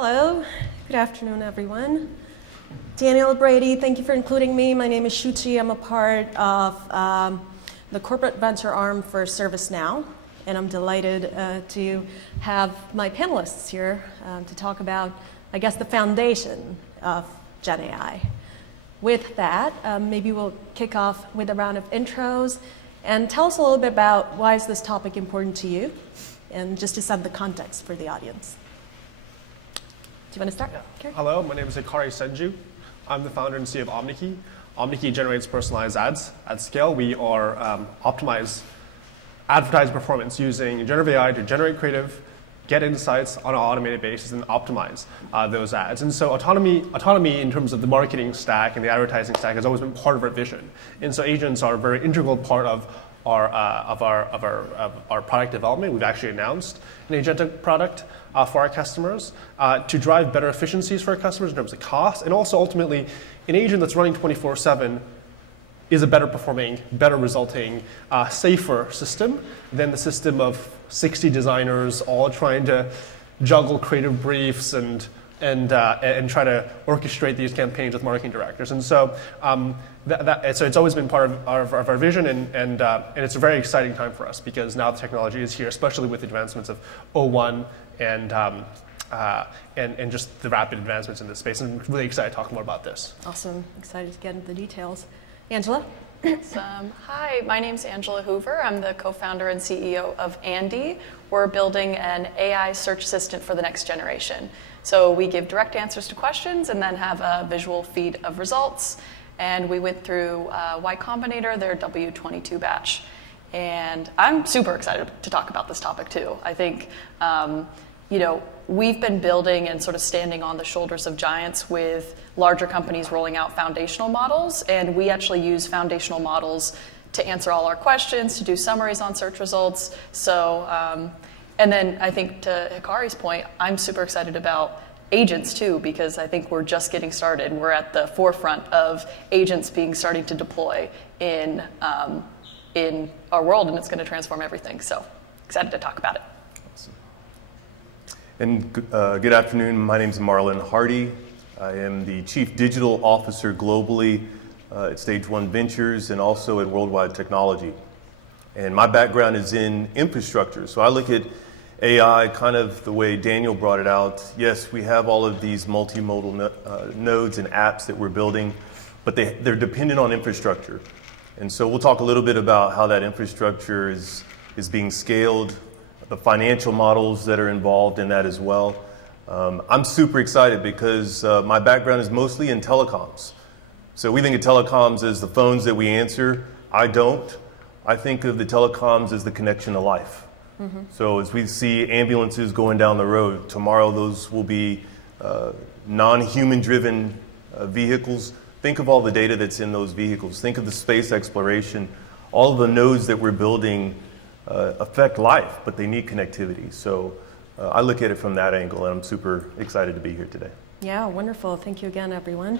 Hello, good afternoon, everyone. Daniel Brady, thank you for including me. My name is Shuchi. I'm a part of the corporate venture arm for ServiceNow, and I'm delighted to have my panelists here to talk about, I guess, the foundation of Gen AI. With that, maybe we'll kick off with a round of intros and tell us a little bit about why is this topic important to you, and just to set the context for the audience. Do you want to start? Yeah. Hello, my name is Hikari Senju. I'm the founder and CEO of OmniKey. OmniKey generates personalized ads at scale. We are optimize advertising performance using generative AI to generate creative, get insights on an automated basis, and optimize those ads. And so autonomy in terms of the marketing stack and the advertising stack has always been part of our vision. And so agents are a very integral part of our product development. We've actually announced an agentic product for our customers to drive better efficiencies for our customers in terms of cost, and also ultimately an agent that's running 24/7 is a better performing, better resulting, safer system than the system of 60 designers all trying to juggle creative briefs and try to orchestrate these campaigns with marketing directors. And so, so it's always been part of our vision, and it's a very exciting time for us because now the technology is here, especially with the advancements of O1 and just the rapid advancements in this space. And I'm really excited to talk more about this. Awesome. Excited to get into the details. Angela? Hi, my name's Angela Hoover. I'm the co-founder and CEO of Andy. We're building an AI search assistant for the next generation. So we give direct answers to questions and then have a visual feed of results. And we went through Y Combinator, their W22 batch. And I'm super excited to talk about this topic too. I think, we've been building and sort of standing on the shoulders of giants with larger companies rolling out foundational models. And we actually use foundational models to answer all our questions, to do summaries on search results. So, and then I think to Hikari's point, I'm super excited about agents too, because I think we're just getting started. We're at the forefront of agents starting to deploy in our world, and it's going to transform everything. So excited to talk about it. Awesome. And good afternoon. My name is Marlan Hardie. I am the Chief Digital Officer globally at Stage 1 Ventures and also at Worldwide Technology. And my background is in infrastructure. So I look at AI kind of the way Daniel brought it out. Yes, we have all of these multimodal nodes and apps that we're building, but they're dependent on infrastructure. And so we'll talk a little bit about how that infrastructure is being scaled, the financial models that are involved in that as well. I'm super excited because my background is mostly in telecoms. So we think of telecoms as the phones that we answer. I don't. I think of the telecoms as the connection to life. Mm-hmm. So as we see ambulances going down the road, tomorrow those will be non-human driven vehicles. Think of all the data that's in those vehicles. Think of the space exploration. All of the nodes that we're building affect life, but they need connectivity. So I look at it from that angle, and I'm super excited to be here today. Yeah, wonderful. Thank you again, everyone.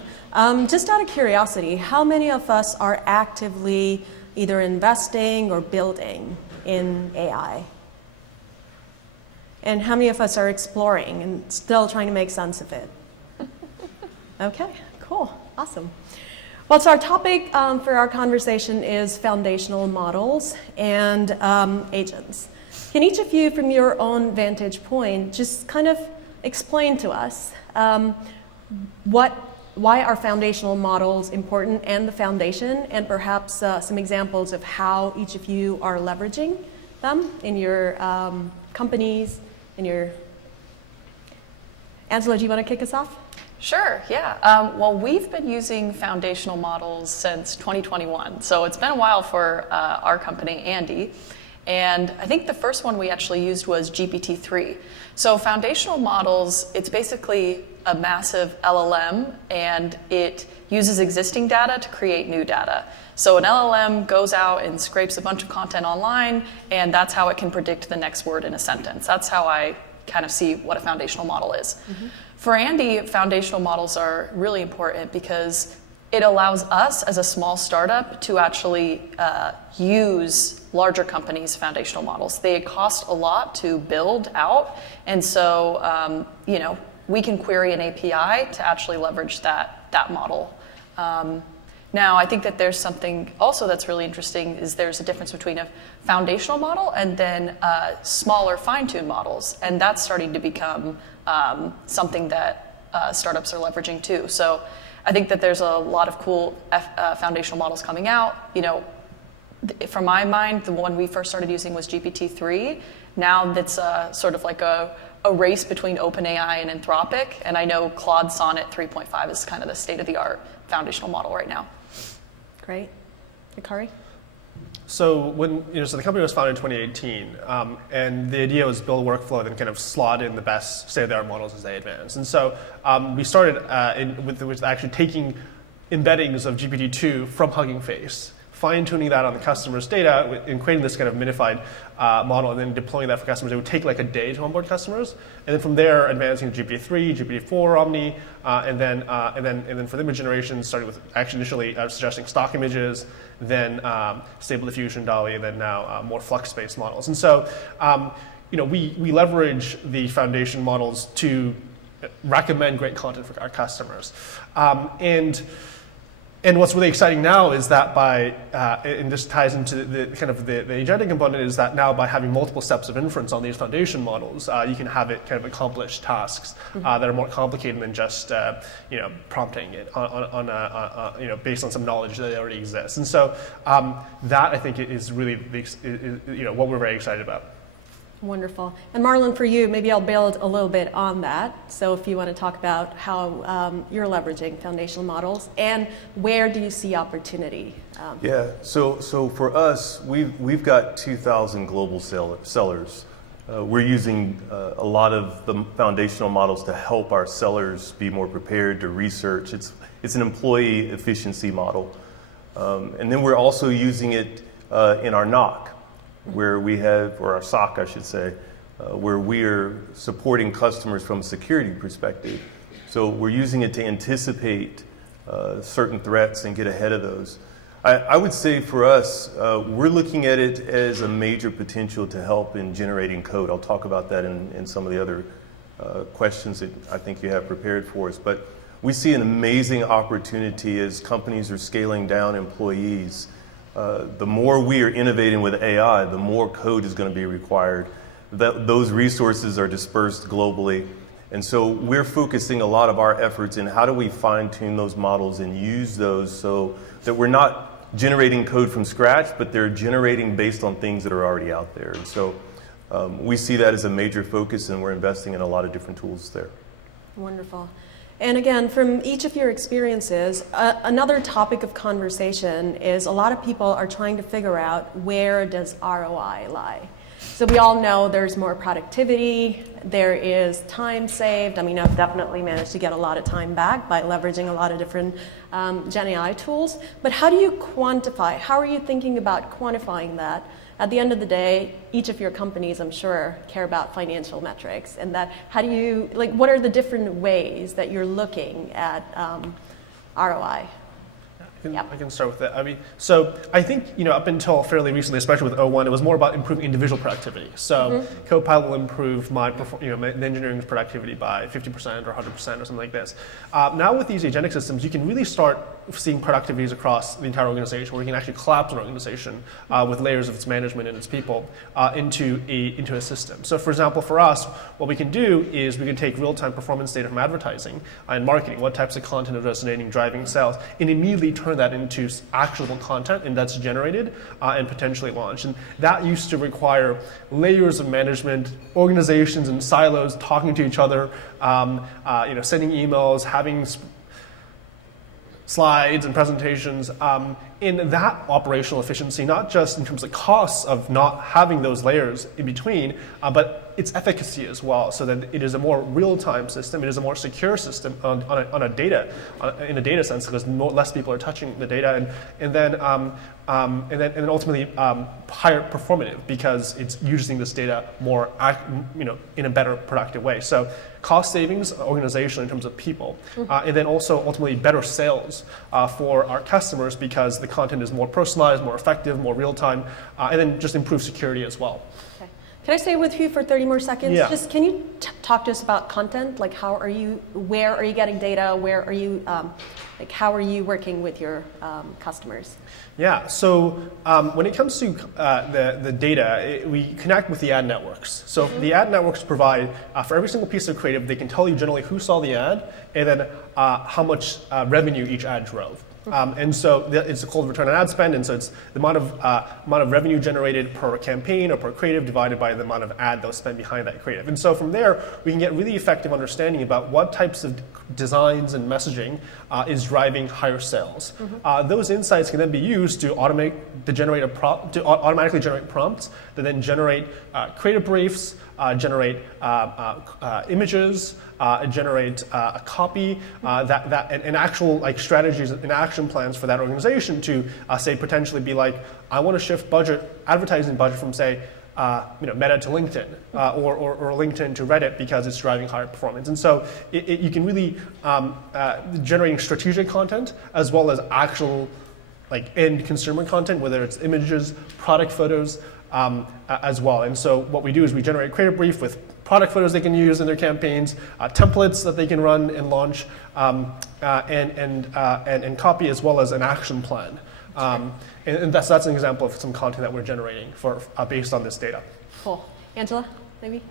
Just out of curiosity, how many of us are actively either investing or building in AI? And how many of us are exploring and still trying to make sense of it? Okay, cool, awesome. Well, so our topic for our conversation is foundational models and agents. Can each of you, from your own vantage point, just kind of explain to us why are foundational models important and the foundation, and perhaps some examples of how each of you are leveraging them in your companies, in your... Angela, do you want to kick us off? Sure, yeah. Well, we've been using foundational models since 2021. So it's been a while for our company, Andy. And I think the first one we actually used was GPT-3. So foundational models, it's basically a massive LLM, and it uses existing data to create new data. So an LLM goes out and scrapes a bunch of content online, and that's how it can predict the next word in a sentence. That's how I kind of see what a foundational model is. Mm-hmm. For Andy, foundational models are really important because it allows us as a small startup to actually use larger companies' foundational models. They cost a lot to build out, and so we can query an API to actually leverage that model. Now, I think that there's something also that's really interesting is there's a difference between a foundational model and then smaller fine-tuned models. And that's starting to become something that startups are leveraging too. So I think that there's a lot of cool foundational models coming out. You know, from my mind, the one we first started using was GPT-3. Now that's sort of like a race between OpenAI and Anthropic. And I know Claude Sonnet 3.5 is kind of the state-of-the-art foundational model right now. Great. Hikari? So so the company was founded in 2018, and the idea was to build a workflow that kind of slot in the best state-of-the-art models as they advance. And so we started with actually taking embeddings of GPT-2 from Hugging Face, fine-tuning that on the customer's data and creating this kind of minified model and then deploying that for customers. It would take like a day to onboard customers. And then from there, advancing to GPT-3, GPT-4, Omni, and then for the image generation, starting with actually initially suggesting stock images, then Stable Diffusion, DALL-E, and then now more flux-based models. And so we leverage the foundation models to recommend great content for our customers. And what's really exciting now is that and this ties into the kind of the agentic component, is that now by having multiple steps of inference on these foundation models, you can have it kind of accomplish tasks that are more complicated than just prompting it on based on some knowledge that already exists. And so that I think is really what we're very excited about. Wonderful. And Marlan, for you, maybe I'll build a little bit on that. So if you want to talk about how you're leveraging foundational models and where do you see opportunity? So for us, we've got 2,000 global sellers. We're using a lot of the foundational models to help our sellers be more prepared to research. It's an employee efficiency model. And then we're also using it in our NOC, where we have, or our SOC, I should say, where we are supporting customers from a security perspective. So we're using it to anticipate certain threats and get ahead of those. I would say for us, we're looking at it as a major potential to help in generating code. I'll talk about that in some of the other questions that I think you have prepared for us. But we see an amazing opportunity as companies are scaling down employees. The more we are innovating with AI, the more code is going to be required. Those resources are dispersed globally. And so we're focusing a lot of our efforts in how do we fine-tune those models and use those so that we're not generating code from scratch, but they're generating based on things that are already out there. And so we see that as a major focus, and we're investing in a lot of different tools there. Wonderful. And again, from each of your experiences, another topic of conversation is a lot of people are trying to figure out where does ROI lie. So we all know there's more productivity, there is time saved. I mean, I've definitely managed to get a lot of time back by leveraging a lot of different Gen AI tools. But how do you quantify? How are you thinking about quantifying that? At the end of the day, each of your companies, I'm sure, care about financial metrics. And that, how do you, what are the different ways that you're looking at ROI? I can start with that. I mean, so I think, up until fairly recently, especially with O1, it was more about improving individual productivity. So Copilot will improve my engineering's productivity by 50% or 100% or something like this. Now with these agentic systems, you can really start seeing productivities across the entire organization, where you can actually collapse an organization with layers of its management and its people into a system. So for example, for us, what we can do is we can take real-time performance data from advertising and marketing, what types of content are resonating, driving sales, and immediately turn that into actionable content, and that's generated and potentially launched. And that used to require layers of management, organizations and silos talking to each other, sending emails, having slides and presentations. In that operational efficiency, not just in terms of costs of not having those layers in between, but its efficacy as well, so that it is a more real-time system, it is a more secure system in a data sense, because less people are touching the data, and then ultimately higher performative, because it's using this data more, in a better productive way. So cost savings organizational in terms of people, and then also ultimately better sales for our customers, because the content is more personalized, more effective, more real-time, and then just improve security as well. Okay. Can I stay with you for 30 more seconds? Yeah. Just can you talk to us about content? Like where are you getting data? Where are you, how are you working with your customers? Yeah, so when it comes to the data, we connect with the ad networks. So the ad networks provide, for every single piece of creative, they can tell you generally who saw the ad and then how much revenue each ad drove. And so it's called return on ad spend, and so it's the amount of revenue generated per campaign or per creative divided by the amount of ad that was spent behind that creative. And so from there, we can get really effective understanding about what types of designs and messaging is driving higher sales. Those insights can then be used to automatically generate prompts that then generate creative briefs, generate images, generate a copy, and actual strategies and action plans for that organization to say potentially be like, I want to shift advertising budget from say Meta to LinkedIn or LinkedIn to Reddit because it's driving higher performance. And so you can really generating strategic content as well as actual end consumer content, whether it's images, product photos, as well. And so what we do is we generate a creative brief with product photos they can use in their campaigns, templates that they can run and launch, and copy, as well as an action plan. And that's an example of some content that we're generating based on this data. Cool. Angela, maybe?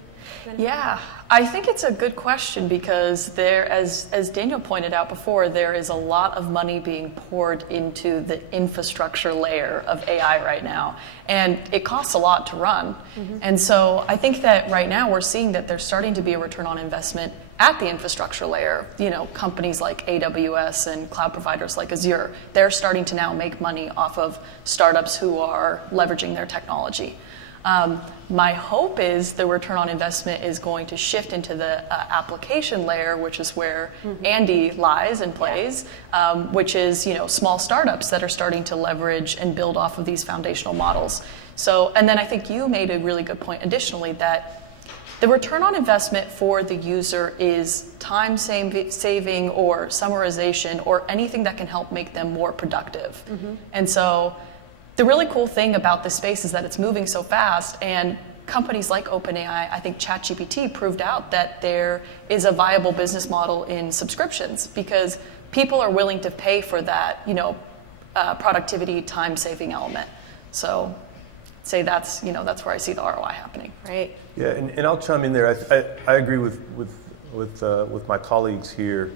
Yeah, I think it's a good question because as Daniel pointed out before, there is a lot of money being poured into the infrastructure layer of AI right now, and it costs a lot to run. And so I think that right now we're seeing that there's starting to be a return on investment at the infrastructure layer. Companies like AWS and cloud providers like Azure, they're starting to now make money off of startups who are leveraging their technology. My hope is the return on investment is going to shift into the application layer, which is where Andy lies and plays, which is small startups that are starting to leverage and build off of these foundational models. So, and then I think you made a really good point additionally that the return on investment for the user is time saving or summarization or anything that can help make them more productive. And so the really cool thing about this space is that it's moving so fast, and companies like OpenAI, I think ChatGPT proved out that there is a viable business model in subscriptions because people are willing to pay for that, productivity, time-saving element. So, say that's where I see the ROI happening. Right. Yeah, and I'll chime in there. I agree with my colleagues here.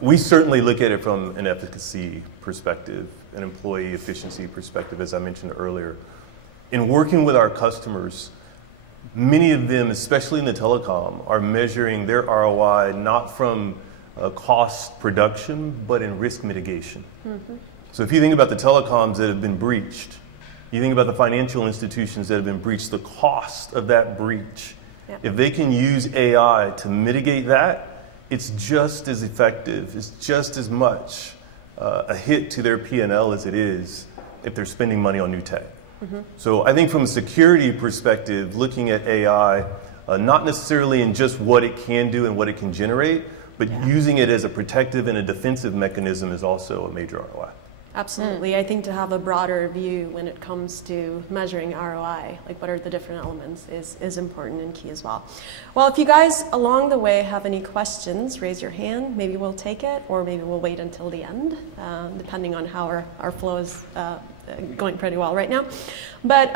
We certainly look at it from an efficacy perspective, an employee efficiency perspective, as I mentioned earlier. In working with our customers, many of them, especially in the telecom, are measuring their ROI not from cost production, but in risk mitigation. So if you think about the telecoms that have been breached, you think about the financial institutions that have been breached, the cost of that breach. If they can use AI to mitigate that, it's just as effective, it's just as much a hit to their P&L as it is if they're spending money on new tech. So I think from a security perspective, looking at AI, not necessarily in just what it can do and what it can generate, but using it as a protective and a defensive mechanism is also a major ROI. Absolutely. I think to have a broader view when it comes to measuring ROI, like what are the different elements, is important and key as well. Well, if you guys along the way have any questions, raise your hand. Maybe we'll take it, or maybe we'll wait until the end, depending on how our flow is going pretty well right now. But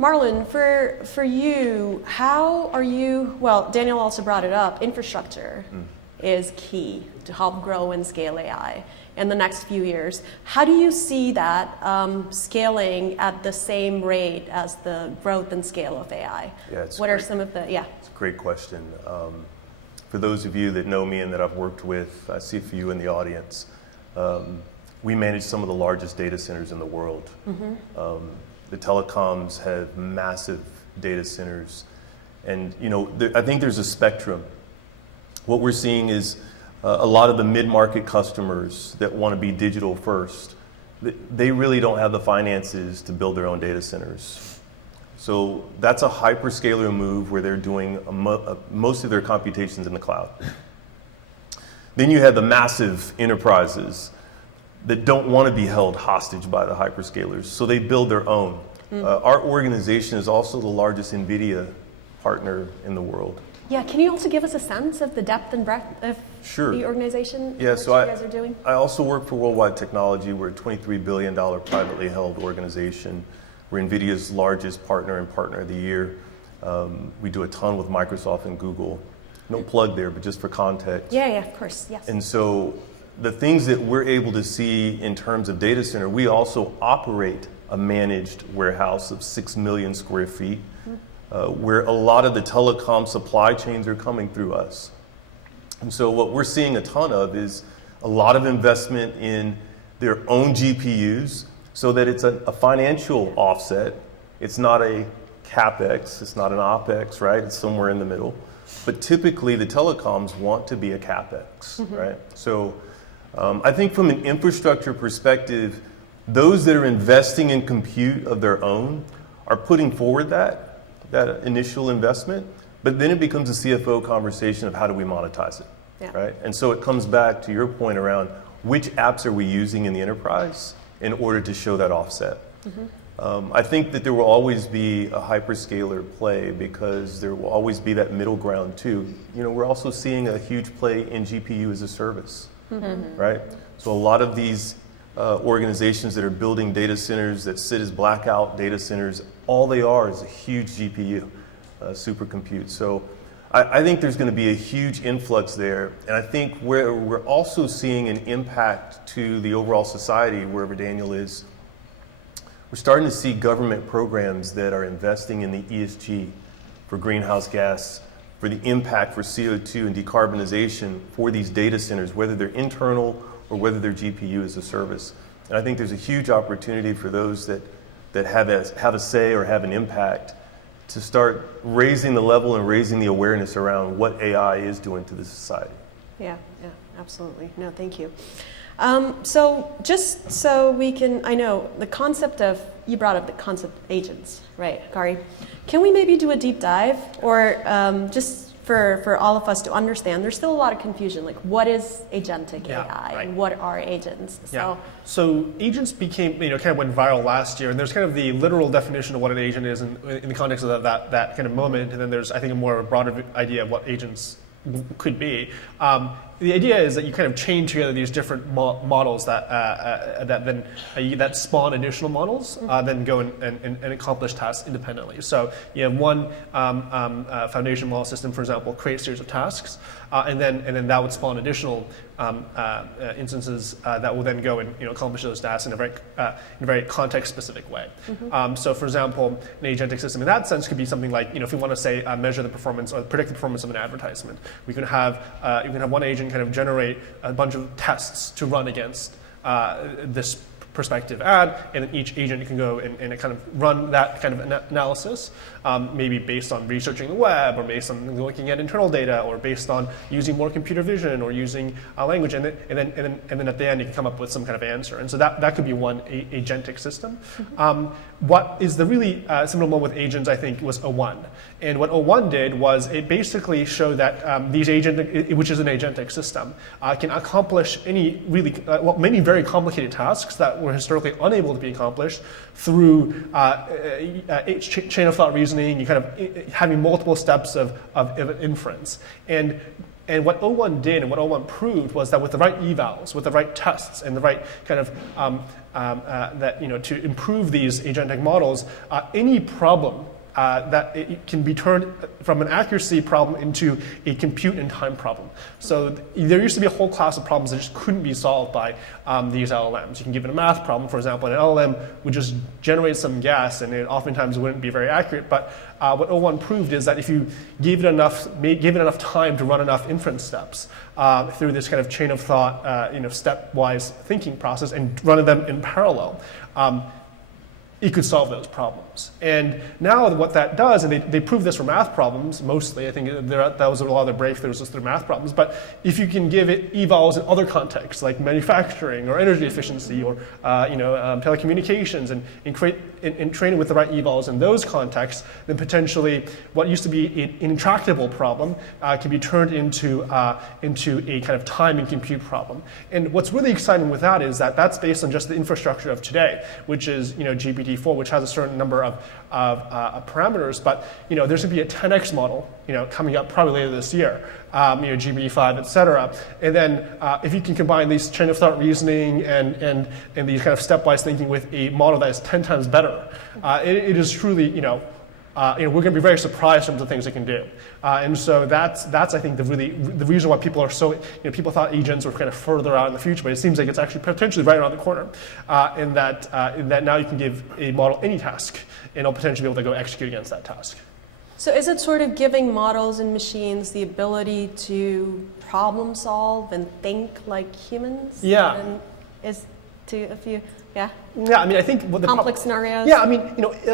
Marlan, for you, how are you, well, Daniel also brought it up, infrastructure is key to help grow and scale AI in the next few years. How do you see that scaling at the same rate as the growth and scale of AI? What are some of the, It's a great question. For those of you that know me and that I've worked with, I see a few in the audience. We manage some of the largest data centers in the world. The telecoms have massive data centers. And I think there's a spectrum. What we're seeing is a lot of the mid-market customers that want to be digital first, they really don't have the finances to build their own data centers. So that's a hyperscaler move where they're doing most of their computations in the cloud. Then you have the massive enterprises that don't want to be held hostage by the hyperscalers, so they build their own. Our organization is also the largest NVIDIA partner in the world. Yeah, can you also give us a sense of the depth and breadth of Sure. the organization Yeah, work so you guys are doing? I also work for Worldwide Technology. We're a $23 billion privately held organization. We're NVIDIA's largest partner and partner of the year. We do a ton with Microsoft and Google. No plug there, but just for context. Yeah, of course, yes. And so the things that we're able to see in terms of data center, we also operate a managed warehouse of 6 million square feet, where a lot of the telecom supply chains are coming through us. And so what we're seeing a ton of is a lot of investment in their own GPUs so that it's a financial offset. It's not a CapEx, it's not an OpEx, right? It's somewhere in the middle. But typically the telecoms want to be a CapEx, right? So I think from an infrastructure perspective, those that are investing in compute of their own are putting forward that initial investment, but then it becomes a CFO conversation of how do we monetize it, Yeah. right? And so it comes back to your point around which apps are we using in the enterprise in order to show that offset. I think that there will always be a hyperscaler play because there will always be that middle ground too. You know, we're also seeing a huge play in GPU as a service, right? So a lot of these organizations that are building data centers that sit as blackout data centers, all they are is a huge GPU, supercompute. So I think there's going to be a huge influx there. And I think where we're also seeing an impact to the overall society, wherever Daniel is, we're starting to see government programs that are investing in the ESG for greenhouse gas, for the impact for CO2 and decarbonization for these data centers, whether they're internal or whether they're GPU as a service. And I think there's a huge opportunity for those that have a say or have an impact to start raising the level and raising the awareness around what AI is doing to the society. Yeah, absolutely. No, thank you. So just so we can, I know the concept of, you brought up the concept of agents, right, Hikari? Can we maybe do a deep dive or just for all of us to understand, there's still a lot of confusion, like what is agentic AI right. and what are agents? So agents became, kind of went viral last year, and there's kind of the literal definition of what an agent is in the context of that kind of moment, and then there's, I think, a more broader idea of what agents could be. The idea is that you kind of chain together these different models that spawn additional models, then go and accomplish tasks independently. So you have one foundation model system, for example, create a series of tasks, and then that would spawn additional instances that will then go and accomplish those tasks in a very context-specific way. So, for example, an agentic system in that sense could be something like, if we want to say measure the performance or predict the performance of an advertisement, we can have one agent kind of generate a bunch of tests to run against this prospective ad, and then each agent can go and kind of run that kind of analysis, maybe based on researching the web, or based on looking at internal data, or based on using more computer vision, or using language, and then at the end you can come up with some kind of answer. And so that could be one agentic system. What is the really similar one with agents, I think, was O1. And what O1 did was it basically showed that these which is an agentic system, can accomplish many very complicated tasks that were historically unable to be accomplished through chain of thought reasoning, you kind of having multiple steps of inference. And what O1 did and what O1 proved was that with the right evals, with the right tests, and the right kind of to improve these agentic models, any problem that it can be turned from an accuracy problem into a compute and time problem. So there used to be a whole class of problems that just couldn't be solved by these LLMs. You can give it a math problem, for example, and an LLM would just generate some guess, and it oftentimes wouldn't be very accurate. But what O1 proved is that if you gave it enough time to run enough inference steps through this kind of chain of thought, stepwise thinking process, and run them in parallel, it could solve those problems. And now what that does, and they prove this for math problems mostly, I think that was a lot of their breakthroughs was through math problems, but if you can give it evals in other contexts like manufacturing or energy efficiency or telecommunications, and and train it with the right evals in those contexts, then potentially what used to be an intractable problem can be turned into a kind of time and compute problem. And what's really exciting with that is that that's based on just the infrastructure of today, which is GPT-4, which has a certain number of parameters. But there's going to be a 10x model coming up probably later this year. GPT-5, et cetera. And then if you can combine these chain of thought reasoning and these kind of stepwise thinking with a model that is 10 times better, it is truly, we're going to be very surprised from the things it can do. And so that's I think the reason why people are so, people thought agents were kind of further out in the future, but it seems like it's actually potentially right around the corner. In that now you can give a model any task, and it'll potentially be able to go execute against that task. So is it sort of giving models and machines the ability to problem solve and think like humans? Yeah. And yeah? Yeah, I mean, I think Complex scenarios? Yeah, I mean,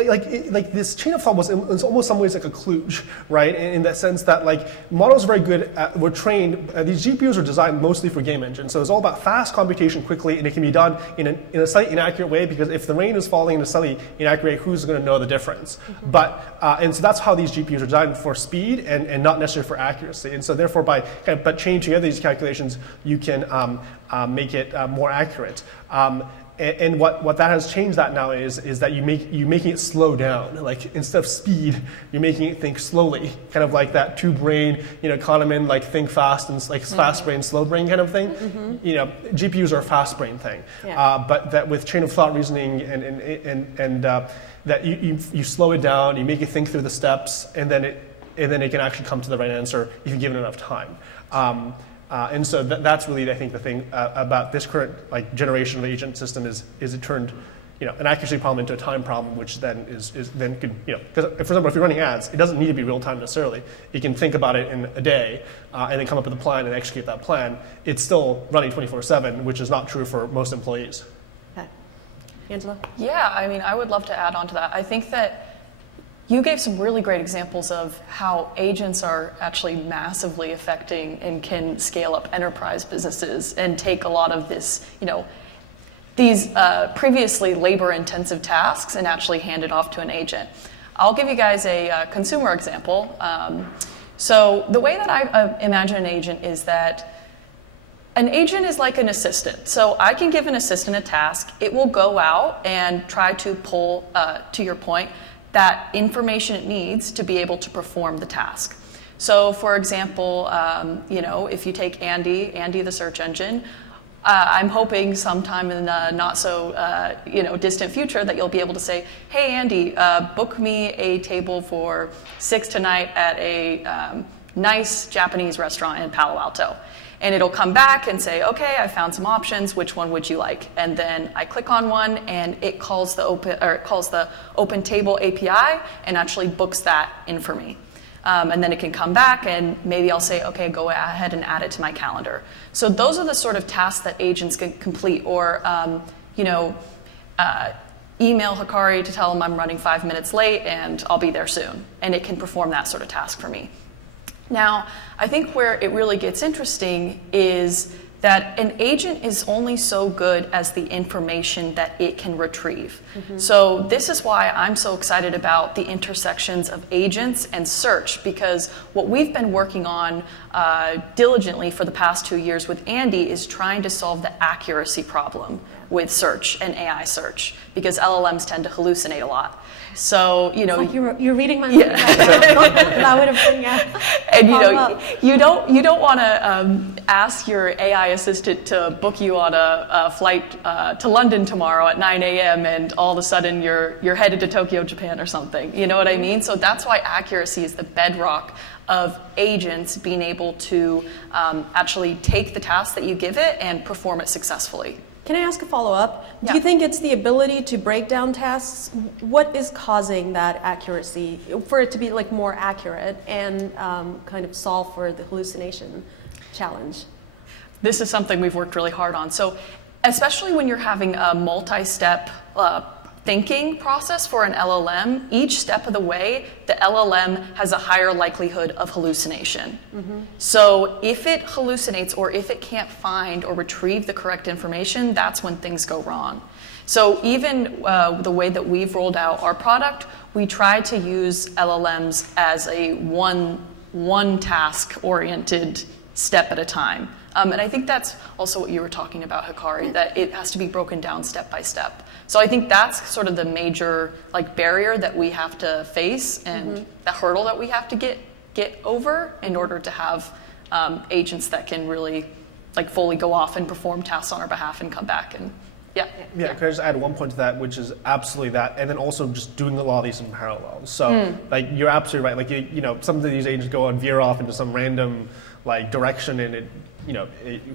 like this chain of thought was in almost some ways like a kludge, right? In that sense that models are very good were trained, these GPUs are designed mostly for game engines. So it's all about fast computation quickly, and it can be done in a slightly inaccurate way, because if the rain is falling in a slightly inaccurate way, who's going to know the difference? Mm-hmm. But, and so that's how these GPUs are designed, for speed and not necessarily for accuracy. And so therefore but chaining together these calculations, you can make it more accurate. And what that has changed that now is that you're making it slow down. Like instead of speed, you're making it think slowly, kind of like that two-brain, Kahneman, like think fast and fast brain, slow brain kind of thing. Mm-hmm. GPUs are a fast brain thing, yeah. But that with chain of thought reasoning and that you slow it down, you make it think through the steps, and then it can actually come to the right answer if you give it enough time. And so that's really, I think, the thing about this current generation of agent system is it turned an accuracy problem into a time problem, which then is then could, because for example, if you're running ads, it doesn't need to be real time necessarily. You can think about it in a day and then come up with a plan and execute that plan. It's still running 24/7, which is not true for most employees. Okay. Angela? Yeah, I mean, I would love to add on to that. I think that you gave some really great examples of how agents are actually massively affecting and can scale up enterprise businesses and take a lot of this, these previously labor-intensive tasks and actually hand it off to an agent. I'll give you guys a consumer example. So the way that I imagine an agent is that an agent is like an assistant. So I can give an assistant a task. It will go out and try to pull, to your point, that information it needs to be able to perform the task. So for example, if you take Andy the search engine, I'm hoping sometime in the not so distant future that you'll be able to say, hey Andy, book me a table for 6 tonight at a nice Japanese restaurant in Palo Alto. And it'll come back and say, okay, I found some options. Which one would you like? And then I click on one, and it calls the open table API and actually books that in for me. And then it can come back, and maybe I'll say, okay, go ahead and add it to my calendar. So those are the sort of tasks that agents can complete, or email Hikari to tell them I'm running 5 minutes late and I'll be there soon, and it can perform that sort of task for me. Now, I think where it really gets interesting is that an agent is only so good as the information that it can retrieve. Mm-hmm. So this is why I'm so excited about the intersections of agents and search, because what we've been working on diligently for the past 2 years with Andy is trying to solve the accuracy problem with search and AI search, because LLMs tend to hallucinate a lot. So, It's like you're reading my mind. Yeah. That would have been, yeah. And you don't want to ask your AI assistant to book you on a flight to London tomorrow at 9 a.m. and all of a sudden you're headed to Tokyo, Japan or something. You know what I mean? So that's why accuracy is the bedrock of agents being able to actually take the task that you give it and perform it successfulkind Can I ask a follow-up? Yeah. Do you think it's the ability to break down tasks? What is causing that accuracy, for it to be more accurate and kind of solve for the hallucination challenge? This is something we've worked really hard on. So especially when you're having a multi-step thinking process for an LLM, each step of the way, the LLM has a higher likelihood of hallucination. So if it hallucinates or if it can't find or retrieve the correct information, that's when things go wrong. So even the way that we've rolled out our product, we try to use LLMs as a one task-oriented step at a time. And I think that's also what you were talking about, Hikari, that it has to be broken down step by step. So I think that's sort of the major barrier that we have to face and the hurdle that we have to get over in order to have agents that can really fully go off and perform tasks on our behalf and come back and Yeah, can I just add one point to that, which is absolutely that, and then also just doing a lot of these in parallel. So, you're absolutely right. Some of these agents go and veer off into some random direction, and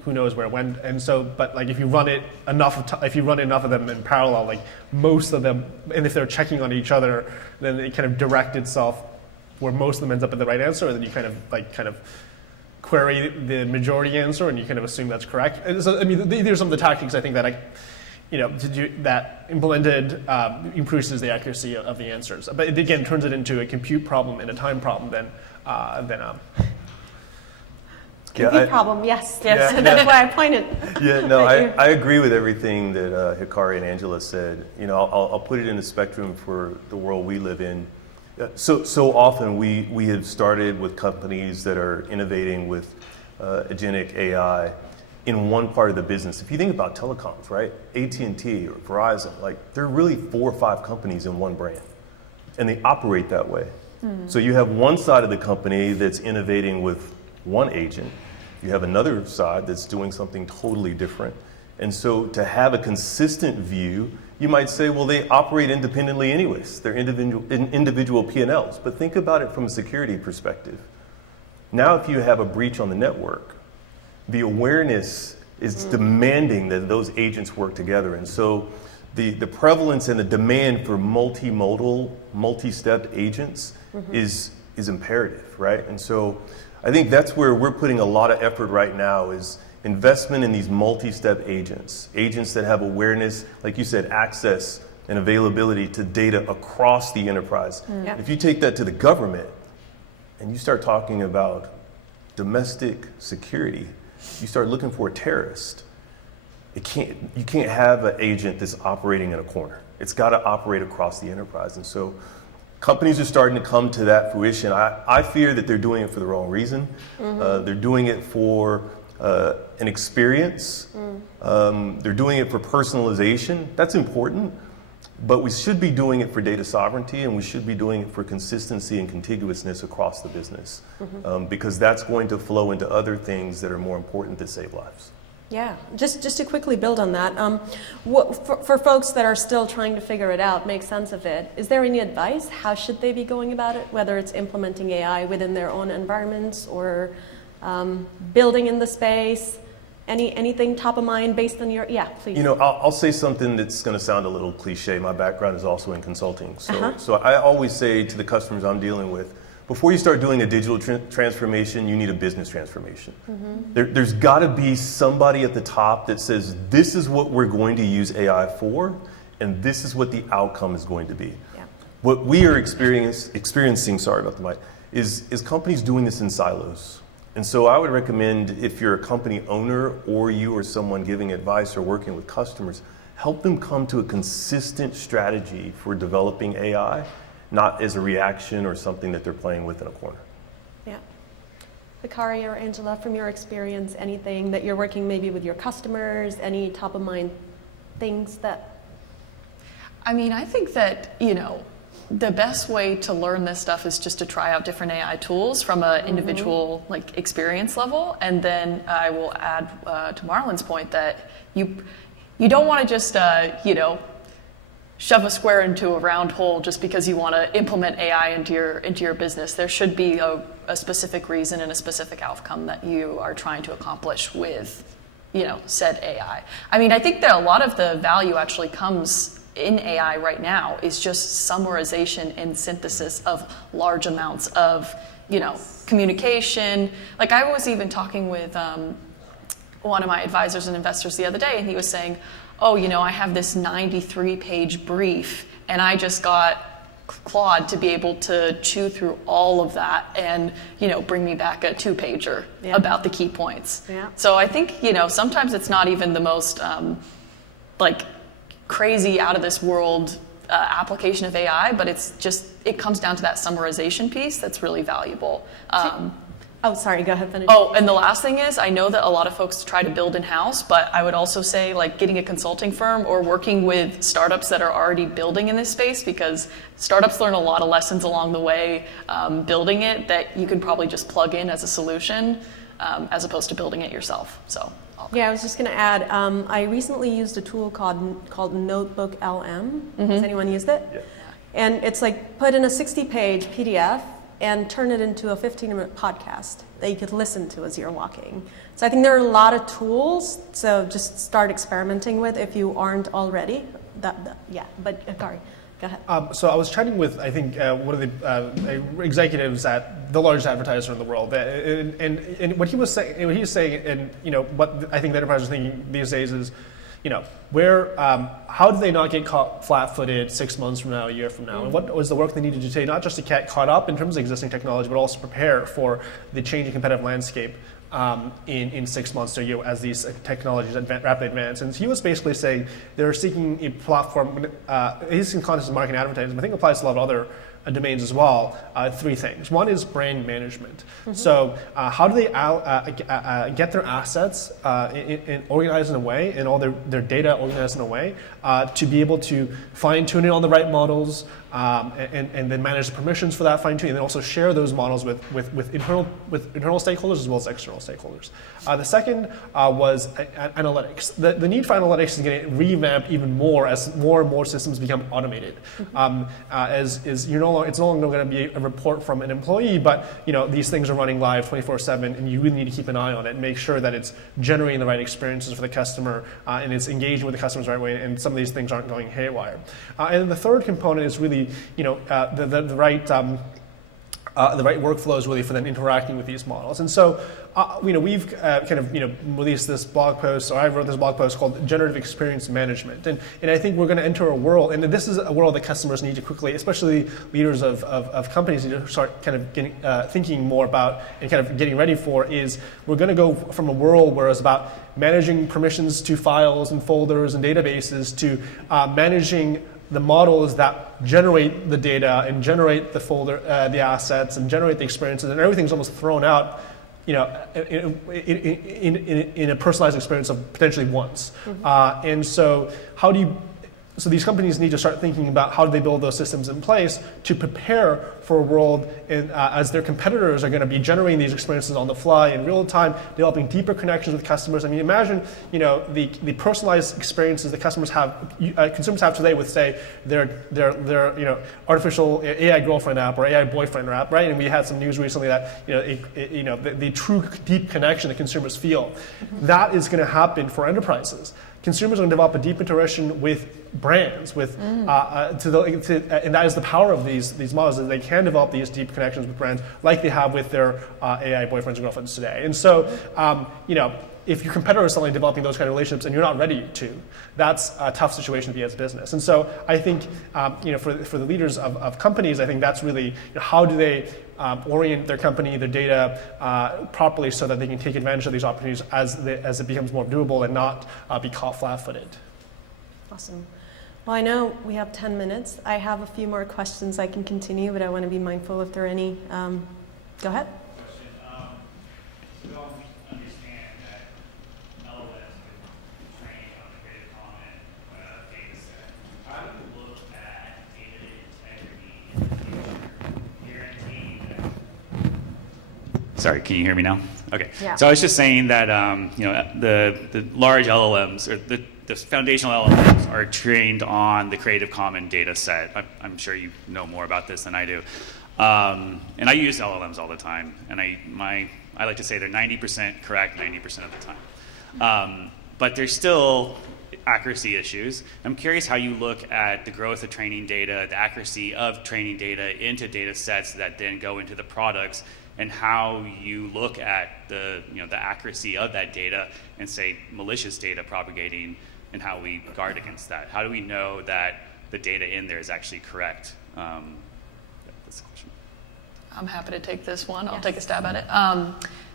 who knows where it went. And so, but if you run it enough of them in parallel, most of them, and if they're checking on each other, then it kind of direct itself where most of them ends up at the right answer, and then you kind of query the majority answer, and you kind of assume that's correct. And so, these are some of the tactics I think that to do that implemented increases the accuracy of the answers. But it again turns it into a compute problem and a time problem then. Compute problem, yes. That's why I pointed. Yeah, no, I agree with everything that Hikari and Angela said. I'll put it in the spectrum for the world we live in. So often we have started with companies that are innovating with agentic AI in one part of the business. If you think about telecoms, right? AT&T or Verizon, there are really 4 or 5 companies in one brand, and they operate that way. So you have one side of the company that's innovating with one agent. You have another side that's doing something totally different. And so to have a consistent view, you might say, well, they operate independently anyways. They're individual P&Ls. But think about it from a security perspective. Now, if you have a breach on the network, the awareness is demanding that those agents work together. And so the prevalence and the demand for multimodal, multi-step agents is imperative, right? And so I think that's where we're putting a lot of effort right now is investment in these multi-step agents that have awareness, like you said, access and availability to data across the enterprise. If you take that to the government and you start talking about domestic security, you start looking for a terrorist. You can't have an agent that's operating in a corner. It's got to operate across the enterprise. And so companies are starting to come to that fruition. I fear that they're doing it for the wrong reason. They're doing it for an experience. They're doing it for personalization. That's important. But we should be doing it for data sovereignty, and we should be doing it for consistency and contiguousness across the business, because that's going to flow into other things that are more important that save lives. Yeah, just to quickly build on that, for folks that are still trying to figure it out, make sense of it, is there any advice? How should they be going about it, whether it's implementing AI within their own environments or building in the space? Anything top of mind based on your, please. I'll say something that's going to sound a little cliche. My background is also in consulting. So I always say to the customers I'm dealing with, before you start doing a digital transformation, you need a business transformation. There's got to be somebody at the top that says, this is what we're going to use AI for, and this is what the outcome is going to be. What we are experiencing, sorry about the mic, is companies doing this in silos. And so I would recommend, if you're a company owner or you or someone giving advice or working with customers, help them come to a consistent strategy for developing AI, not as a reaction or something that they're playing with in a corner. Yeah. Hikari or Angela, from your experience, anything that you're working maybe with your customers, any top of mind things that? I think that, the best way to learn this stuff is just to try out different AI tools from an individual experience level. And then I will add to Marlan's point that you don't want to just shove a square into a round hole just because you want to implement AI into your business. There should be a specific reason and a specific outcome that you are trying to accomplish with said AI. I think that a lot of the value actually comes in AI right now is just summarization and synthesis of large amounts of, communication. I was even talking with one of my advisors and investors the other day, and he was saying, oh, I have this 93-page brief, and I just got Claude to be able to chew through all of that and, bring me back a 2-pager about the key points. Yeah. So I think, sometimes it's not even the most crazy out of this world application of AI, but it comes down to that summarization piece that's really valuable. Oh, sorry, go ahead, finish. Oh, and the last thing is, I know that a lot of folks try to build in-house, but I would also say getting a consulting firm or working with startups that are already building in this space, because startups learn a lot of lessons along the way building it that you can probably just plug in as a solution as opposed to building it yourself. So. Yeah, I was just going to add, I recently used a tool called Notebook LM. Has anyone used it? Yeah. And it's put in a 60-page PDF and turn it into a 15-minute podcast that you could listen to as you're walking. So I think there are a lot of tools, so just start experimenting with if you aren't already. Yeah, but Hikari, go ahead. So I was chatting with, I think, one of the executives at the largest advertiser in the world, and what he was saying, and what I think the enterprise is thinking these days is, how do they not get caught flat-footed 6 months from now, a year from now? And what was the work they needed to do today, not just to get caught up in terms of existing technology, but also prepare for the changing competitive landscape in 6 months to a year as these technologies rapidly advance. And he was basically saying they're seeking a platform, he's in context of marketing and advertising, but I think it applies to a lot of other domains as well. 3 things. One is brand management. So how do they get their assets organized in a way, and all their data organized in a way to be able to fine tune it on the right models, and then manage the permissions for that fine tuning, and then also share those models with internal stakeholders as well as external stakeholders. The second was analytics. The need for analytics is getting revamped even more as more and more systems become automated. It's no longer going to be a report from an employee, but these things are running live 24/7, and you really need to keep an eye on it and make sure that it's generating the right experiences for the customer and it's engaging with the customers the right way, and some of these things aren't going haywire. And then the third component is really the right workflows really for them interacting with these models. And so we've released this blog post, or I wrote this blog post called Generative Experience Management. And I think we're going to enter a world, and this is a world that customers need to quickly, especially leaders of companies, need to start kind of getting, thinking more about and kind of getting ready for, is we're going to go from a world where it's about managing permissions to files and folders and databases to managing the models that generate the data and generate the folder, the assets, and generate the experiences, and everything's almost thrown out, in a personalized experience of potentially once. And so so these companies need to start thinking about how do they build those systems in place to prepare for a world as their competitors are going to be generating these experiences on the fly in real time, developing deeper connections with customers. I mean, imagine the personalized experiences that consumers have today with, say, their artificial AI girlfriend app or AI boyfriend app, right? And we had some news recently that the true deep connection that consumers feel, that is going to happen for enterprises. Consumers are going to develop a deep interaction with brands, and that is the power of these models, that they can develop these deep connections with brands like they have with their AI boyfriends and girlfriends today. And so, if your competitor is suddenly developing those kind of relationships and you're not ready to, that's a tough situation to be as a business. And so I think, for the leaders of companies, I think that's really how do they orient their company, their data properly so that they can take advantage of these opportunities as it becomes more doable and not be caught flat-footed. Awesome. Well, I know we have 10 minutes. I have a few more questions I can continue, but I want to be mindful if there are any. Go ahead. Sorry, can you hear me now? Okay. Yeah. So I was just saying that the large LLMs, or the foundational LLMs, are trained on the Creative Commons data set. I'm sure you know more about this than I do. And I use LLMs all the time, and I like to say they're 90% correct 90% of the time. But there's still accuracy issues. I'm curious how you look at the growth of training data, the accuracy of training data into data sets that then go into the products. and how you look at the accuracy of that data and say malicious data propagating, and how we guard against that. How do we know that the data in there is actually correct? That's the question. I'm happy to take this one. I'll Yes. take a stab at it.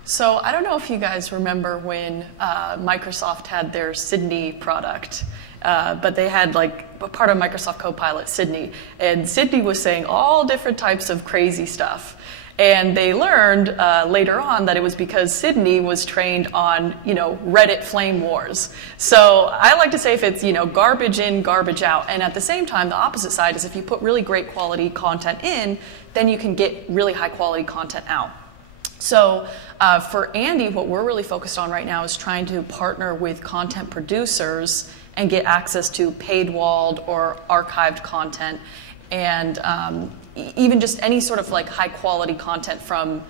So I don't know if you guys remember when Microsoft had their Sydney product, but they had like a part of Microsoft Copilot, Sydney, and Sydney was saying all different types of crazy stuff. And they learned later on that it was because Sydney was trained on, Reddit flame wars. So I like to say if it's, garbage in, garbage out. And at the same time, the opposite side is if you put really great quality content in, then you can get really high quality content out. So for Andy, what we're really focused on right now is trying to partner with content producers and get access to paid walled or archived content, and even just any sort of like high quality content from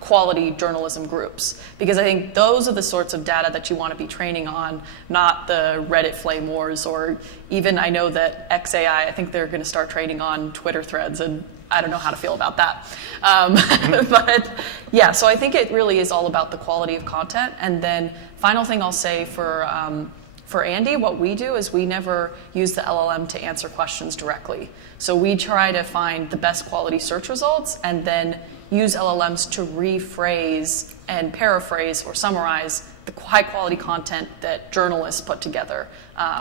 quality journalism groups. Because I think those are the sorts of data that you want to be training on, not the Reddit flame wars, or even I know that XAI, I think they're going to start training on Twitter threads, and I don't know how to feel about that. But yeah, so I think it really is all about the quality of content. And then final thing I'll say for Andy, what we do is we never use the LLM to answer questions directly. So we try to find the best quality search results and then use LLMs to rephrase and paraphrase or summarize the high quality content that journalists put together.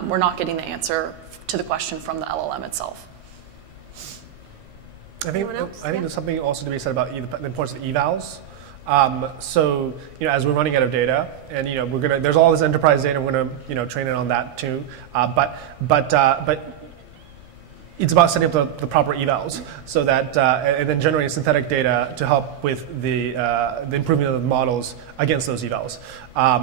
We're not getting the answer to the question from the LLM itself. I think Anyone else? there's something also to be said about the importance of evals. So as we're running out of data, and there's all this enterprise data, we're gonna train it on that too. But it's about setting up the proper evals, so that and then generating synthetic data to help with the improvement of the models against those evals. I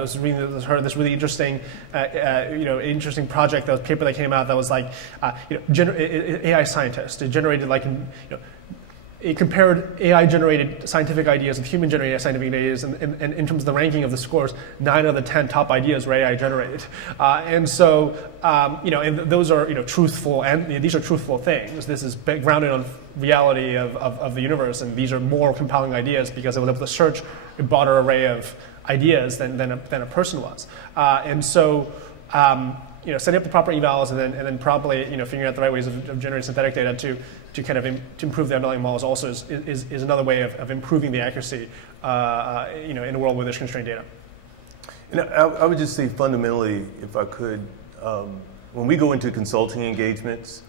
was heard this really interesting interesting project, that was paper that came out that was like AI scientist. It generated it compared AI-generated scientific ideas with human-generated scientific ideas, and in terms of the ranking of the scores, 9 of the 10 top ideas were AI-generated. And those are truthful, and these are truthful things. This is grounded on reality of the universe, and these are more compelling ideas because it was able to search a broader array of ideas than a person was. Setting up the proper evals and then probably figuring out the right ways of generating synthetic data to kind of to improve the underlying models also is another way of improving the accuracy in a world where there's constrained data. And I would just say fundamentally, if I could, when we go into consulting engagements,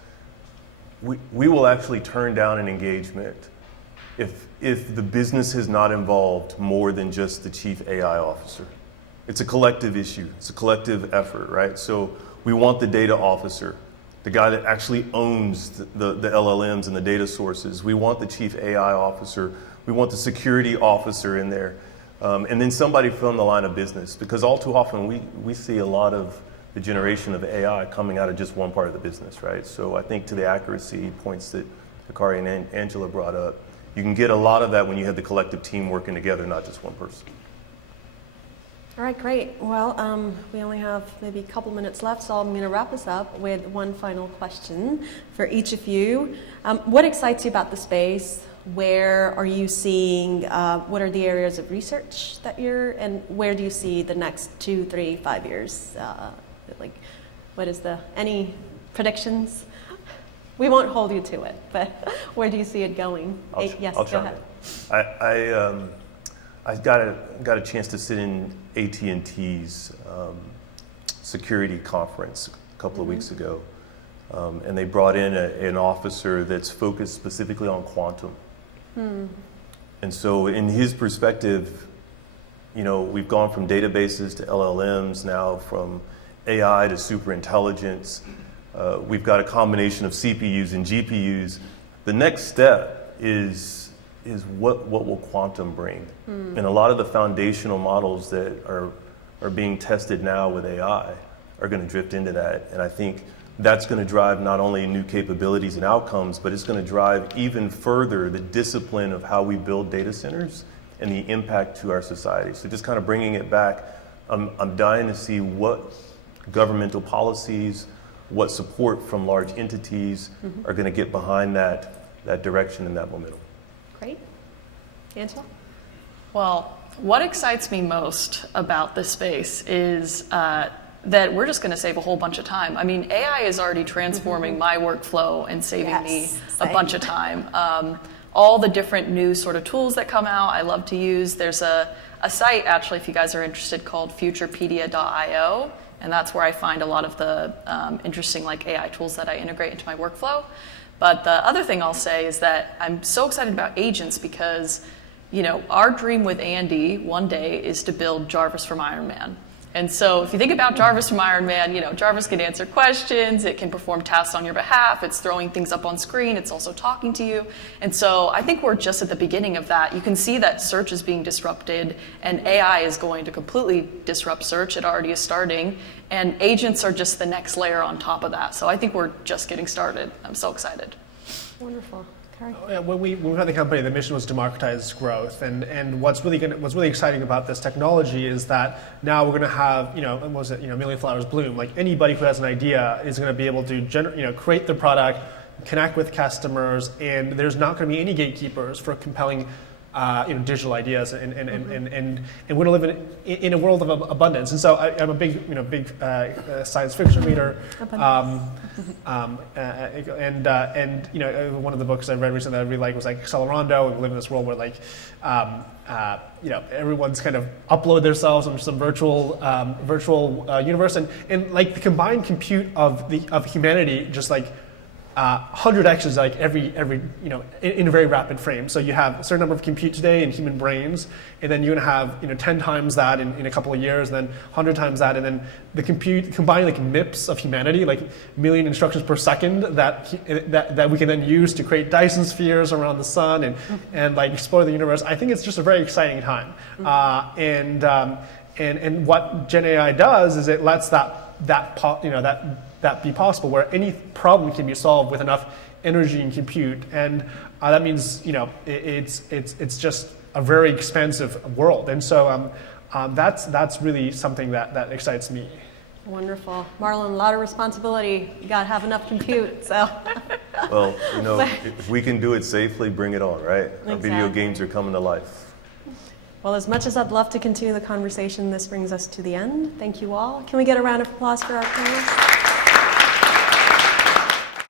we will actually turn down an engagement if the business is not involved more than just the chief AI officer. It's a collective issue. It's a collective effort, right? So we want the data officer, the guy that actually owns the LLMs and the data sources. We want the chief AI officer. We want the security officer in there. And then somebody from the line of business, because all too often we see a lot of the generation of AI coming out of just one part of the business, right? So I think to the accuracy points that Hikari and Angela brought up, you can get a lot of that when you have the collective team working together, not just one person. All right, great. Well, we only have maybe a couple minutes left, so I'm going to wrap this up with one final question for each of you. What excites you about the space? Where are you seeing, what are the areas of research that and where do you see the next 2, 3, 5 years? Any predictions? We won't hold you to it, but where do you see it going? Yes, I'll go try. ahead. I got a chance to sit in AT&T's security conference a couple of weeks ago, and they brought in an officer that's focused specifically on quantum. And so in his perspective, we've gone from databases to LLMs, now from AI to superintelligence. We've got a combination of CPUs and GPUs. The next step is what will quantum bring? And a lot of the foundational models that are being tested now with AI are going to drift into that. And I think that's going to drive not only new capabilities and outcomes, but it's going to drive even further the discipline of how we build data centers and the impact to our society. So just kind of bringing it back, I'm dying to see what governmental policies, what support from large entities are going to get behind that direction and that momentum. Great. Angela? Well, what excites me most about this space is that we're just going to save a whole bunch of time. I mean, AI is already transforming my workflow and saving me Yes, a same. bunch of time. All the different new sort of tools that come out, I love to use. There's a site, actually, if you guys are interested, called futurepedia.io, and that's where I find a lot of the interesting like AI tools that I integrate into my workflow. But the other thing I'll say is that I'm so excited about agents because, you know, our dream with Andy one day is to build Jarvis from Iron Man. And so if you think about Jarvis from Iron Man, you know, Jarvis can answer questions, it can perform tasks on your behalf, it's throwing things up on screen, it's also talking to you. And so I think we're just at the beginning of that. You can see that search is being disrupted and AI is going to completely disrupt search. It already is starting. And agents are just the next layer on top of that. So I think we're just getting started. I'm so excited. Wonderful. Hikari? Yeah, when we had the company, the mission was democratize growth, and what's really exciting about this technology is that now we're going to have, what was it, million flowers bloom. Like anybody who has an idea is going to be able to create the product, connect with customers, and there's not going to be any gatekeepers for compelling digital ideas, and we're going to live in a world of abundance. And so I'm a big science fiction reader, and one of the books I read recently that I really liked was like Accelerando. We live in this world where everyone's kind of upload themselves into some virtual universe, and like the combined compute of humanity just like 100x's like every in a very rapid frame. So you have a certain number of compute today in human brains, and then you're going to have 10 times that in a couple of years, then 100 times that, and then the combined like MIPS of humanity, like million instructions per second that we can then use to create Dyson spheres around the sun and like explore the universe. I think it's just a very exciting time, and what Gen AI does is it lets that be possible, where any problem can be solved with enough energy and compute, and that means it's just a very expansive world, and so that's really something that excites me. Wonderful. Marlan, a lot of responsibility. You got to have enough compute, so. Well, if we can do it safely, bring it on, right? Our video Exactly. games are coming to life. Well, as much as I'd love to continue the conversation, this brings us to the end. Thank you all. Can we get a round of applause for our panelists?